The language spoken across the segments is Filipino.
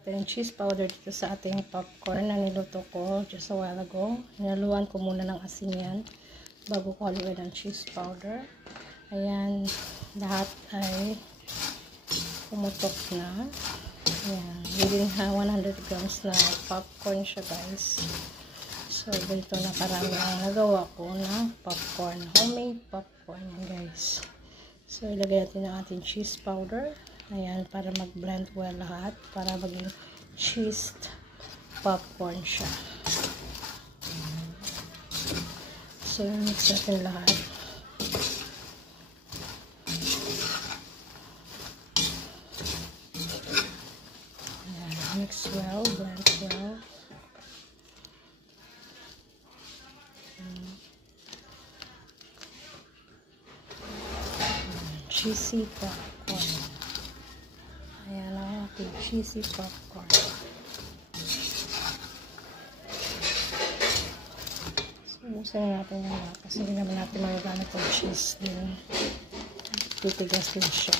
Ito yung cheese powder dito sa ating popcorn na niluto ko just a while ago. Hinaluan ko muna ng asin yan bago ko haluin ng cheese powder. Ayan, lahat ay pumutok na. Ayan, within 100 grams na popcorn siya, guys. So, dito na karami ang nagawa ko na popcorn. Homemade popcorn, guys. So, ilagay natin ang ating cheese powder. Ayan, para mag-blend well lahat. Para maging cheesed popcorn siya. So, mix natin lahat. Ayan, mix well, blend well. Cheesy popcorn. Ayan ang ating cheesy popcorn. So, usayin natin yung lahat kasi hindi naman natin magagamit ng cheese din. Titigas din siya.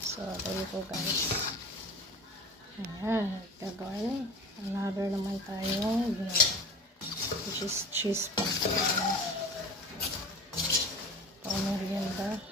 So, there you go, guys. Ayan, gagawin. Another naman tayong which is cheese popcorn. Pang-merienda.